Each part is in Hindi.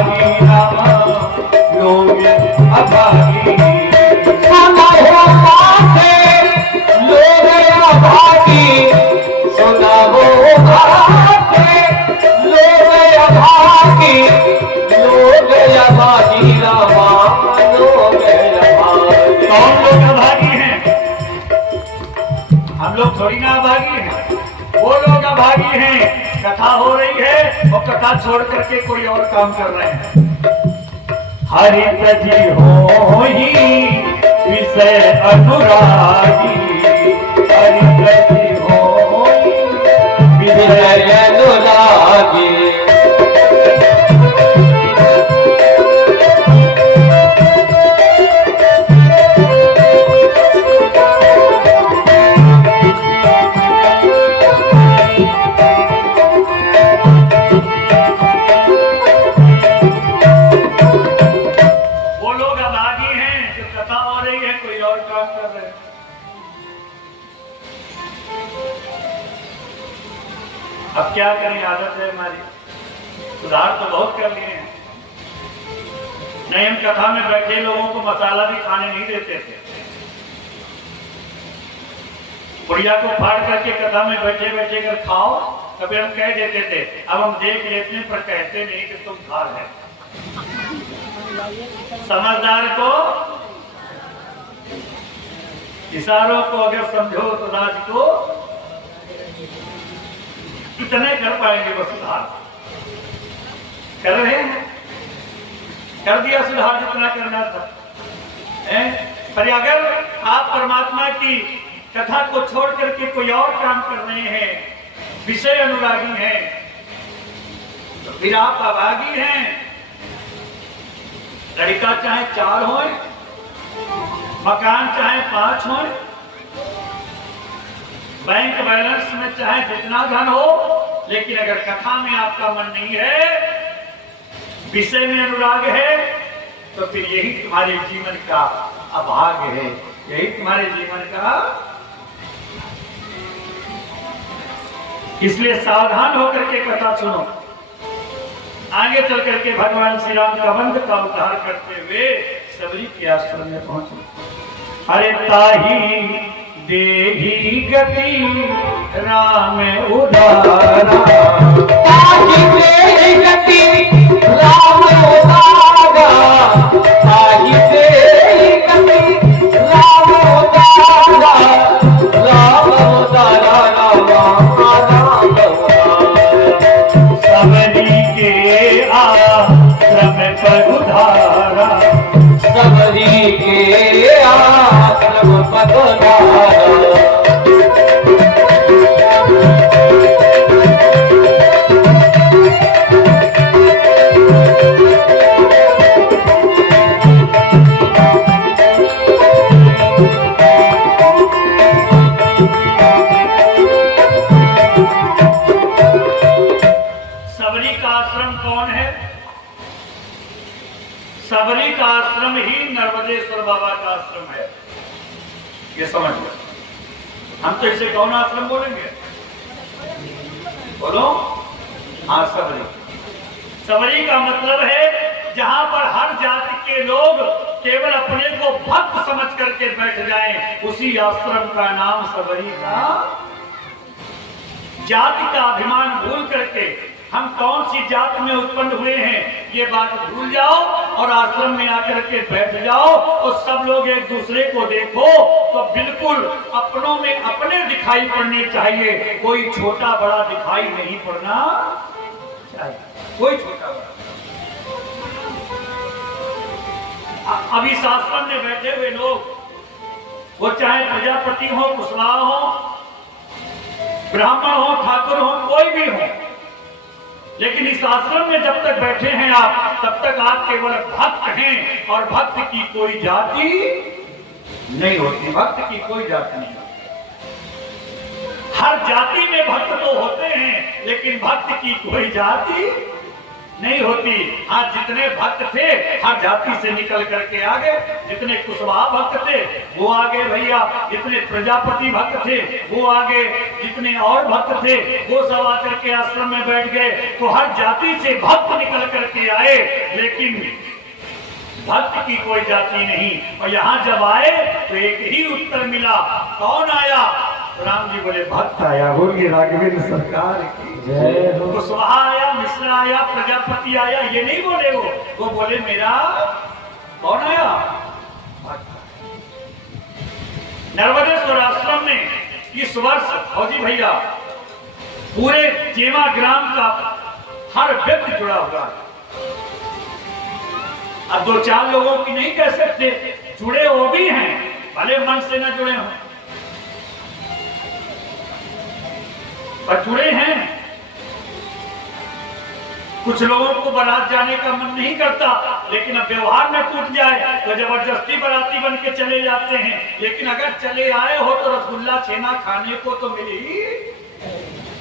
अभागी रामा लोग अभागी, सुना हो बाते लोग अभागी, सुना हो बाते लोग अभागी, लोग अभागी रामा लोग अभागी। कौन लोग अभागी हैं? हम लोग थोड़ी ना अभागी हैं, वो लोग अभागी हैं। कथा हो रही है और कथा छोड़ करके कोई और काम कर रहे हैं। हरित जी हो ही विषय अनुरागी, हरित जी हो ही विषय अनुरागी। अब क्या करें, आदत है हमारी, सुधार तो बहुत कर लिए हैं। नहीं, हम कथा में बैठे लोगों को मसाला भी खाने नहीं देते थे। बुढ़िया को फाड़ करके कथा में बैठे बैठे कर खाओ, कभी हम कह देते थे। अब हम देख लेते हैं पर कहते नहीं कि तुम खा रहे। समझदार को इशारों को अगर समझो तो राज को कितने कर पाएंगे वो सुधार? कर रहे हैं, कर दिया सुधार जितना करना था। पर अगर आप परमात्मा की कथा को छोड़ करके कोई और काम कर रहे हैं, विषय अनुरागी हैं, तो फिर आप अभागी हैं। लड़का चाहे 4 हो, मकान चाहे 5 हो, बैंक बैलेंस में चाहे जितना धन हो, लेकिन अगर कथा में आपका मन नहीं है, विषय में अनुराग है, तो फिर यही तुम्हारे जीवन का अभाग्य है, यही तुम्हारे जीवन का। इसलिए सावधान होकर के कथा सुनो। आगे चल करके भगवान श्री राम का बंध का उद्धार करते हुए सबरी के आश्रम में पहुंचे। अरे ताही देही गति राम उदारा, ताही देही गति राम उदारा, ताही देही गति राम उदारा, राम उदारा, राम उदारा। सबरी के आश्रम पर उधारा, सबरी के आश्रम पर उधारा। सबरी का आश्रम कौन है? सबरी का आश्रम ही नर्मदेश्वर बाबा का आश्रम है, ये समझ लो। हम तो इसे कौन आश्रम बोलेंगे? बोलो। हाँ, सबरी। सबरी का मतलब है जहां पर हर जाति के लोग केवल अपने को भक्त समझ करके बैठ जाएं, उसी आश्रम का नाम सबरी का। जाति का अभिमान भूल करके हम कौन सी जात में उत्पन्न हुए हैं ये बात भूल जाओ और आश्रम में आकर के बैठ जाओ और सब लोग एक दूसरे को देखो तो बिल्कुल अपनों में अपने दिखाई पड़ने चाहिए, कोई छोटा बड़ा दिखाई नहीं पड़ना चाहिए, कोई छोटा बड़ा। अब इस आश्रम में बैठे हुए लोग, वो चाहे प्रजापति हो, कुशवाहा हो, ब्राह्मण हो, ठाकुर हो, कोई भी हो, लेकिन इस आश्रम में जब तक बैठे हैं आप, तब तक आप केवल भक्त हैं और भक्त की कोई जाति नहीं होती, भक्त की कोई जाति नहीं होती। हर जाति में भक्त तो होते हैं लेकिन भक्त की कोई जाति नहीं होती। हाँ, जितने भक्त थे हर जाति से निकल करके आ गए, जितने कुशवाहा भक्त थे वो आ गए भैया, जितने प्रजापति भक्त थे वो आ गए, जितने और भक्त थे वो सब आकर के आश्रम में बैठ गए। तो हर जाति से भक्त निकल करके आए, लेकिन भक्त की कोई जाति नहीं। और यहाँ जब आए तो एक ही उत्तर मिला, कौन आया? तो राम जी बोले भक्त आया। बोलिए राघवेंद्र सरकार की जय हो। कुशवाहा आया, मिश्रा आया, प्रजापति आया, ये नहीं बोले वो बोले मेरा कौन आया? नर्मदेश्वर आश्रम में इस वर्ष फौजी भैया पूरे जेमा ग्राम का हर व्यक्ति जुड़ा हुआ है। अब 2-4 लोगों की नहीं कह सकते, जुड़े वो भी हैं, भले मन से न जुड़े हों, पर जुड़े हैं। कुछ लोगों को बारात जाने का मन नहीं करता, लेकिन अब व्यवहार में टूट जाए तो जबरदस्ती बाराती बन के चले जाते हैं। लेकिन अगर चले आए हो तो रसगुल्ला छेना खाने को तो मिल ही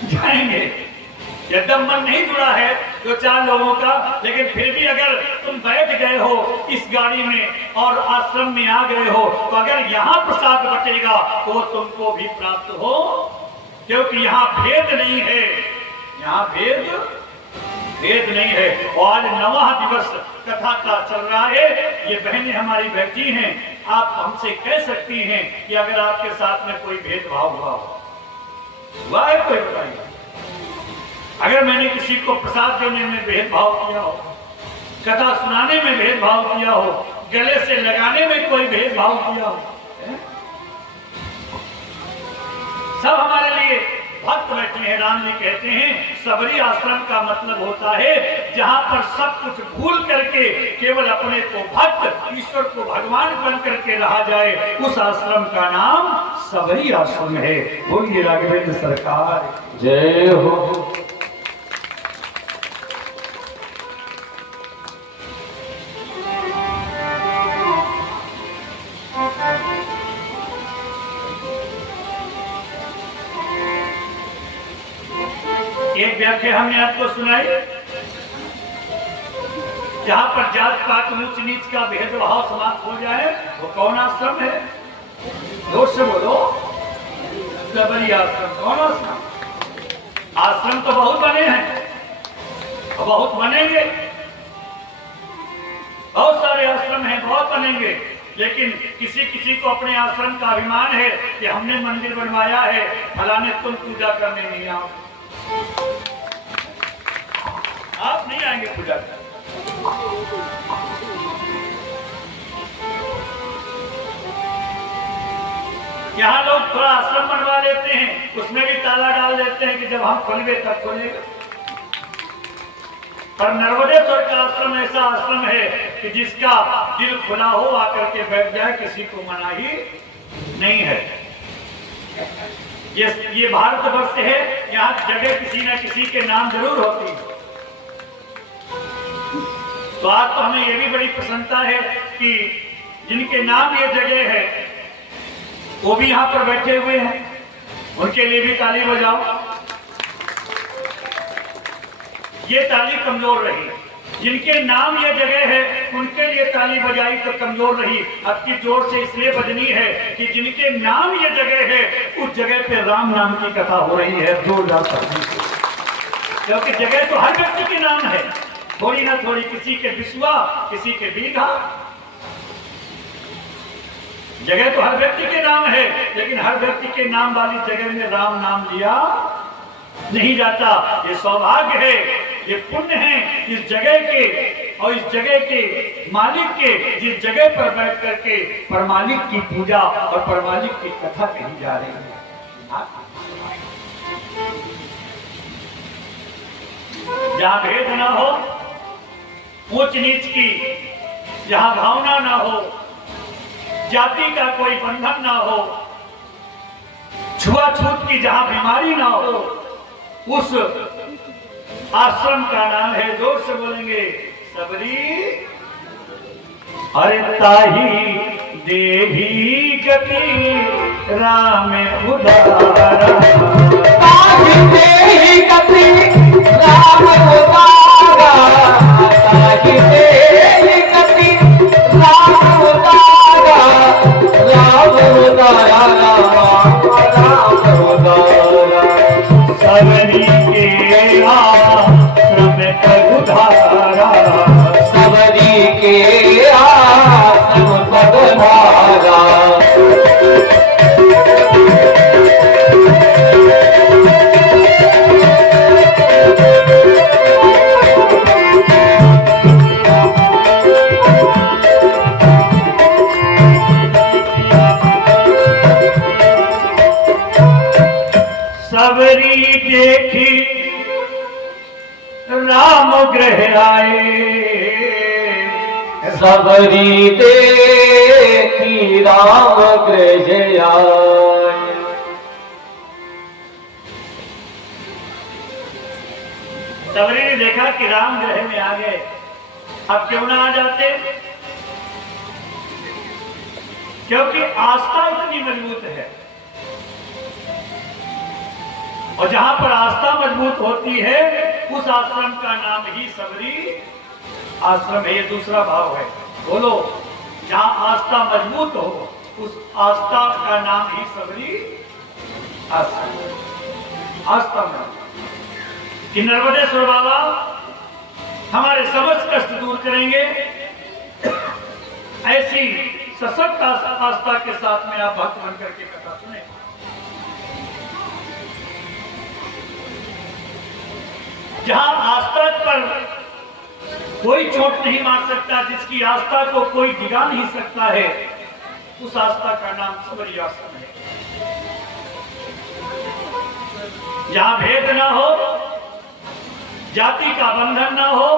जाएंगे। एकदम मन नहीं जुड़ा है 2-4 लोगों का, लेकिन फिर भी अगर तुम बैठ गए हो इस गाड़ी में और आश्रम में आ गए हो, तो अगर यहाँ प्रसाद बटेगा तो वो तुमको भी प्राप्त हो, क्योंकि यहाँ भेद नहीं है, यहाँ भेद नहीं है। और आज 9वां दिवस कथा का चल रहा है। ये बहनें हमारी बैठी हैं, आप हमसे कह सकती हैं कि अगर आपके साथ में कोई भेदभाव हुआ है, कोई बताइए। अगर मैंने किसी को प्रसाद देने में भेदभाव किया हो, कथा सुनाने में भेदभाव किया हो, गले से लगाने में कोई भेदभाव किया हो, सब हमारे लिए भक्त बैठे हैं। राम जी कहते हैं सबरी आश्रम का मतलब होता है जहां पर सब कुछ भूल करके केवल अपने को भक्त, ईश्वर को भगवान बन करके रहा जाए, उस आश्रम का नाम सबरी आश्रम है। बोलिए राघवेंद्र सरकार जय हो। एक व्याख्या हमने आपको सुनाई, जहां पर जात पात ऊंच नीच का भेदभाव समाप्त हो जाए, वो कौन आश्रम है? जोर से बोलो, सबरी आश्रम। कौन आश्रम? आश्रम तो बहुत बने हैं, बहुत बनेंगे, बहुत सारे आश्रम हैं, बहुत बनेंगे, लेकिन किसी किसी को अपने आश्रम का अभिमान है कि हमने मंदिर बनवाया है, फलाने तुम पूजा करने नहीं आओ, आप नहीं आएंगे पूजा करने। यहाँ लोग थोड़ा आश्रम बनवा लेते हैं, उसमें भी ताला डाल देते हैं कि जब हम खोलेंगे तब खोलेगा। पर नर्मदेश्वर का आश्रम ऐसा आश्रम है कि जिसका दिल खुला हो आकर के बैठ जाए, किसी को मनाही नहीं है। ये भारतवर्ष है, यहाँ जगह किसी न किसी के नाम जरूर होती है। तो आज तो हमें ये भी बड़ी प्रसन्नता है कि जिनके नाम ये जगह है वो भी यहाँ पर बैठे हुए हैं, उनके लिए भी ताली बजाओ। ये ताली कमजोर रही, जिनके नाम ये जगह है उनके लिए ताली बजाई तो कमजोर रही। अब की जोर से इसलिए बजनी है कि जिनके नाम ये जगह है उस जगह पे राम नाम की कथा हो रही है, क्योंकि जगह तो हर व्यक्ति के नाम है, थोड़ी ना थोड़ी, किसी के बिस्वा, किसी के बीघा, जगह तो हर व्यक्ति के नाम है, लेकिन हर व्यक्ति के नाम वाली जगह में राम नाम लिया नहीं जाता। ये सौभाग्य है, ये पुण्य है इस जगह के और इस जगह के मालिक के, जिस जगह पर बैठ करके परमालिक की पूजा और परमालिक की कथा कही जा रही है। जहां भेद ना हो, ऊंच नीच की जहां भावना ना हो, जाति का कोई बंधन ना हो, छुआछूत की जहां बीमारी ना हो, उस आश्रम का नाम है, जोर से बोलेंगे, सबरी। अरे ताही देही गति राम उदारा, ताही देही गति राम उदारा, सबरी देखी राम गृह आए। सबरी ने देखा कि राम गृह में आ गए, अब क्यों ना आ जाते, क्योंकि आस्था इतनी मजबूत है। और जहां पर आस्था मजबूत होती है उस आश्रम का नाम ही सबरी आश्रम है। ये दूसरा भाव है, बोलो। जहां आस्था मजबूत हो उस आस्था का नाम ही सबरी आश्रम। आस्था में कि नर्मदेश्वर बाबा हमारे समस्त कष्ट दूर करेंगे, ऐसी सशक्त आस्था के साथ में आप भक्त बन करके कथा सुने। जहां आस्था पर कोई चोट नहीं मार सकता, जिसकी आस्था को कोई डिगा नहीं सकता है, उस आस्था का नाम सबरी आश्रम है। जहां भेद ना हो, जाति का बंधन ना हो,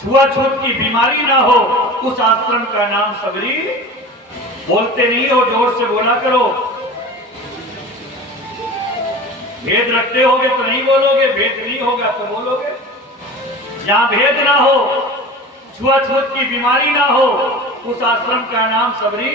छुआछूत की बीमारी ना हो, उस आश्रम का नाम सबरी। बोलते नहीं हो, जोर से बोला करो। भेद रखते होगे तो नहीं बोलोगे, भेद नहीं होगा तो बोलोगे। जहां भेद ना हो, छुआछूत की बीमारी ना हो, उस आश्रम का नाम सबरी